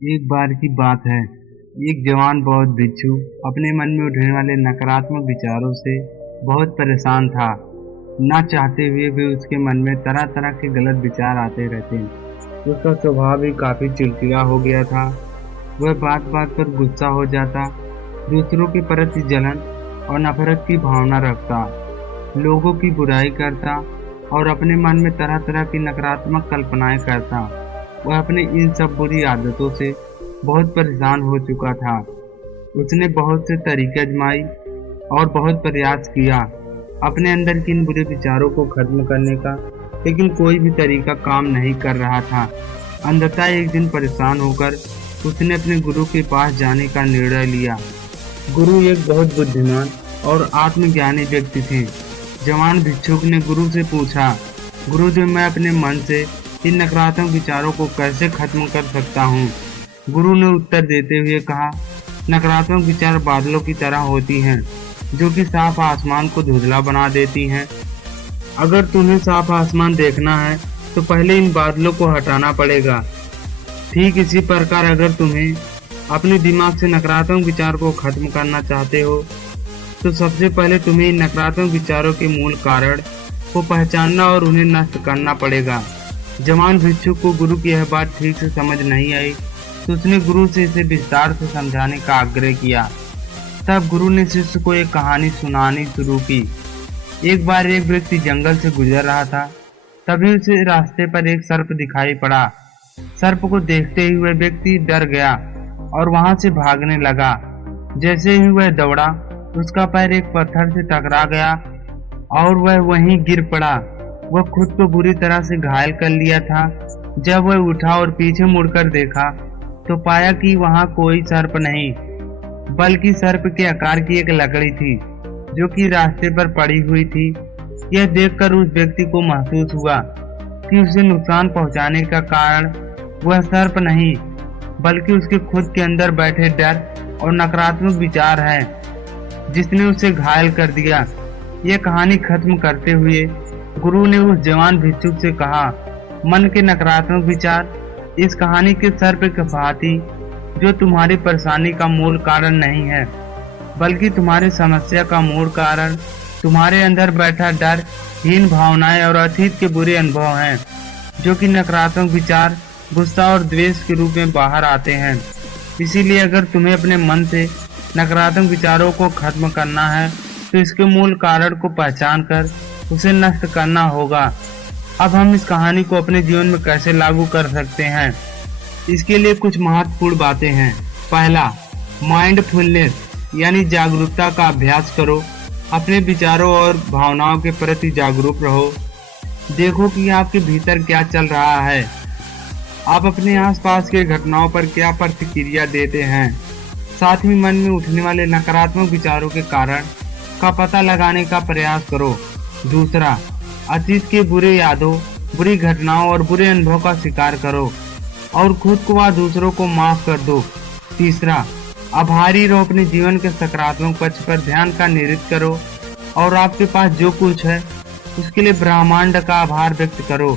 एक बार की बात है। एक जवान बौद्ध भिक्षु अपने मन में उठने वाले नकारात्मक विचारों से बहुत परेशान था। ना चाहते हुए भी उसके मन में तरह तरह के गलत विचार आते रहते। उसका स्वभाव भी काफी चिड़चिड़ा हो गया था। वह बात बात पर गुस्सा हो जाता, दूसरों के प्रति जलन और नफरत की भावना रखता, लोगों की बुराई करता और अपने मन में तरह तरह की नकारात्मक कल्पनाएं करता। वह अपने इन सब बुरी आदतों से बहुत परेशान हो चुका था। उसने बहुत से तरीके आजमाई और बहुत प्रयास किया अपने अंदर के इन बुरे विचारों को खत्म करने का, लेकिन कोई भी तरीका काम नहीं कर रहा था। अंततः एक दिन परेशान होकर उसने अपने गुरु के पास जाने का निर्णय लिया। गुरु एक बहुत बुद्धिमान और आत्मज्ञानी व्यक्ति थे। जवान भिक्षुक ने गुरु से पूछा, गुरुजी, मैं अपने मन से इन नकारात्मक विचारों को कैसे खत्म कर सकता हूँ? गुरु ने उत्तर देते हुए कहा, नकारात्मक विचार बादलों की तरह होती हैं, जो कि साफ आसमान को धुंधला बना देती हैं। अगर तुम्हें साफ आसमान देखना है तो पहले इन बादलों को हटाना पड़ेगा। ठीक इसी प्रकार अगर तुम्हें अपने दिमाग से नकारात्मक विचार को खत्म करना चाहते हो तो सबसे पहले तुम्हें इन नकारात्मक विचारों के मूल कारण को पहचानना और उन्हें नष्ट करना पड़ेगा। जवान भिक्षुक को गुरु की यह बात ठीक से समझ नहीं आई तो उसने गुरु से इसे विस्तार से समझाने का आग्रह किया। तब गुरु ने शिष्य को एक कहानी सुनानी शुरू की। एक बार एक व्यक्ति जंगल से गुजर रहा था। तभी उसे रास्ते पर एक सर्प दिखाई पड़ा। सर्प को देखते ही वह व्यक्ति डर गया और वहां से भागने लगा। जैसे ही वह दौड़ा, उसका पैर एक पत्थर से टकरा गया और वह वहीं गिर पड़ा। वह खुद को बुरी तरह से घायल कर लिया था। जब वह उठा और पीछे मुड़कर देखा तो पाया कि वहां कोई सर्प नहीं, बल्कि सर्प के आकार की एक लकड़ी थी जो कि रास्ते पर पड़ी हुई थी। यह देखकर उस व्यक्ति को महसूस हुआ कि उसे नुकसान पहुंचाने का कारण वह सर्प नहीं, बल्कि उसके खुद के अंदर बैठे डर और नकारात्मक विचार है, जिसने उसे घायल कर दिया। यह कहानी खत्म करते हुए गुरु ने उस जवान भिक्षुक से कहा, मन के नकारात्मक विचार इस कहानी के सर्प के भांति जो तुम्हारी परेशानी का मूल कारण नहीं है, बल्कि तुम्हारी समस्या का मूल कारण तुम्हारे अंदर बैठा डर, हीन भावनाएं और अतीत के बुरे अनुभव हैं, जो कि नकारात्मक विचार, गुस्सा और द्वेष के रूप में बाहर आते हैं। इसीलिए अगर तुम्हें अपने मन से नकारात्मक विचारों को खत्म करना है तो इसके मूल कारण को पहचान कर उसे नष्ट करना होगा। अब हम इस कहानी को अपने जीवन में कैसे लागू कर सकते हैं, इसके लिए कुछ महत्वपूर्ण बातें हैं। पहला, माइंडफुलनेस यानी जागरूकता का अभ्यास करो। अपने विचारों और भावनाओं के प्रति जागरूक रहो। देखो कि आपके भीतर क्या चल रहा है। आप अपने आसपास के घटनाओं पर क्या प्रतिक्रिया देते हैं। साथ ही मन में उठने वाले नकारात्मक विचारों के कारण का पता लगाने का प्रयास करो। दूसरा, अतीत के बुरे यादों, बुरी घटनाओं और बुरे अनुभव का स्वीकार करो और खुद को व दूसरों को माफ कर दो। तीसरा, आभारी रहो। अपने जीवन के सकारात्मक पक्ष पर ध्यान का निरित करो और आपके पास जो कुछ है उसके लिए ब्रह्मांड का आभार व्यक्त करो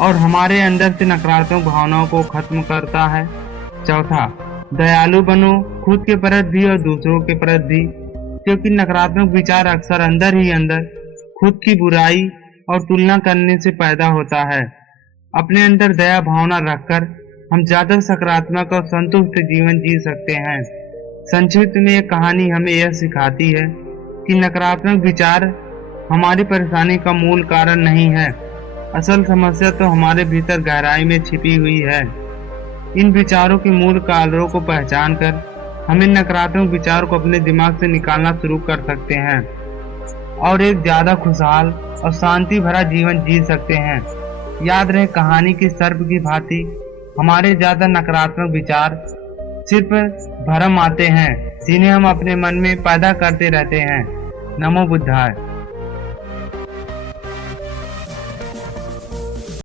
और हमारे अंदर से नकारात्मक भावनाओं को खत्म करता है। चौथा, दयालु बनो, खुद के प्रति भी और दूसरों के प्रति भी, क्योंकि नकारात्मक विचार अक्सर अंदर ही अंदर खुद की बुराई और तुलना करने से पैदा होता है। अपने अंदर दया भावना रखकर हम ज्यादा सकारात्मक और संतुष्ट जीवन जी सकते हैं। संक्षिप्त में यह कहानी हमें यह सिखाती है कि नकारात्मक विचार हमारी परेशानी का मूल कारण नहीं है। असल समस्या तो हमारे भीतर गहराई में छिपी हुई है। इन विचारों के मूल कारणों को पहचान कर हम इन नकारात्मक विचारों को अपने दिमाग से निकालना शुरू कर सकते हैं और एक ज्यादा खुशहाल और शांति भरा जीवन जी सकते हैं। याद रहे, कहानी की सर्प की भांति हमारे ज्यादा नकारात्मक विचार सिर्फ भ्रम आते हैं, जिन्हें हम अपने मन में पैदा करते रहते हैं। नमो बुद्धाय।